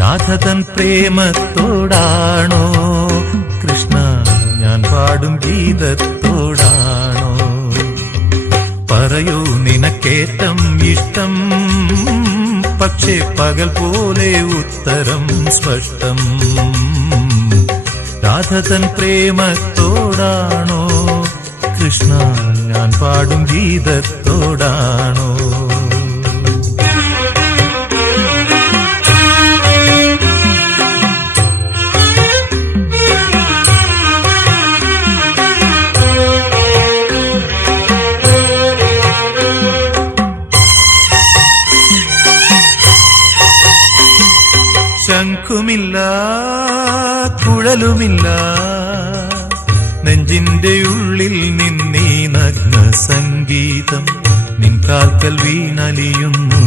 രാധതൻ പ്രേമത്തോടാണോ കൃഷ്ണ ഞാൻ പാടും ഗീതത്തോടാണോ? പറയൂ നിനക്കേറ്റം ഇഷ്ടം, പക്ഷേ പകൽ പോലെ ഉത്തരം സ്പഷ്ടം. രാധതൻ പ്രേമത്തോടാണോ കൃഷ്ണ ഞാൻ പാടും ഗീതത്തോടാണോ? ശംഖുമില്ല കുഴലുമില്ല, നെഞ്ചിന്റെ ഉള്ളിൽ നിന്നീ നഗ്ന സംഗീതം നിൻ കാൽക്കൽ വീണലിയുന്നു.